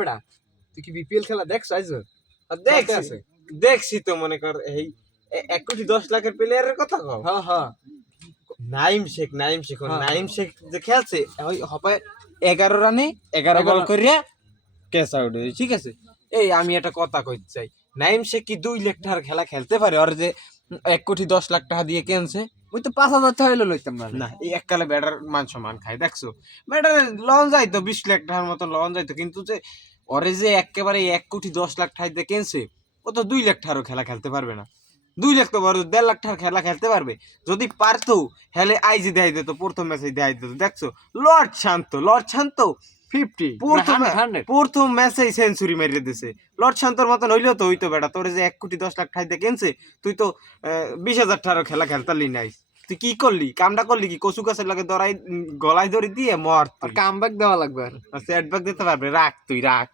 বেটা তুই কি বিপিএল খেলা দেখছ আইজ দেখছি দেখছি তো মনে কর এই 1,10,00,000 প্লেয়ারের কথা কও হ্যাঁ হ্যাঁ নাইম শেখ নাইম শেখ যে খেলছে ওই হবে 11 রানে 11 বল করিয়া ক্যাচ আউট হয়েছে ঠিক আছে এই আমি একটা কথা কইতে চাই নাইম শেখ কি 2 লাখ টাকার খেলা খেলতে পারে আর যে 1,10,00,000 টাকা দিয়ে কিনছে ওই তো 5,000 টাকা হইলো লইতাম না না এই এককালে ব্যাটার মান সম্মান খায় দেখছো ব্যাটার লন যাইতো 20 লাখ টাকার মতো লন যাইতো কিন্তু যে ওরে যে একেবারে 1,10,00,000 টাকা দিয়ে কিনছে ও তো 2 লাখ টাকারও খেলা খেলতে পারবে না 2 লাখ তো বড় 1.5 লাখ টাকার খেলা খেলতে পারবে যদি পারতো হেলে আইজি দেখাই দিত প্রথম ম্যাচে দেখাই দিত দেখছো লর্ড শান্ত 50 প্রথম ম্যাচেই সেঞ্চুরি মেরে দিছে লর্ড শান্তর মতন হইলেও তো হইতো বেটা তোরে যে 1,10,00,000 টাকা দিয়ে কিনছে তুই তো 20,000 টাকারও খেলা খেলতালি নাই তুই কি করলি কামটা করলি কি কচু গাছের লাগে দরাই গলায় দড়ি দিয়ে মর আর কামব্যাক দেওয়া লাগবে আর সেটব্যাক দিতে পারবে রাখ তুই রাখ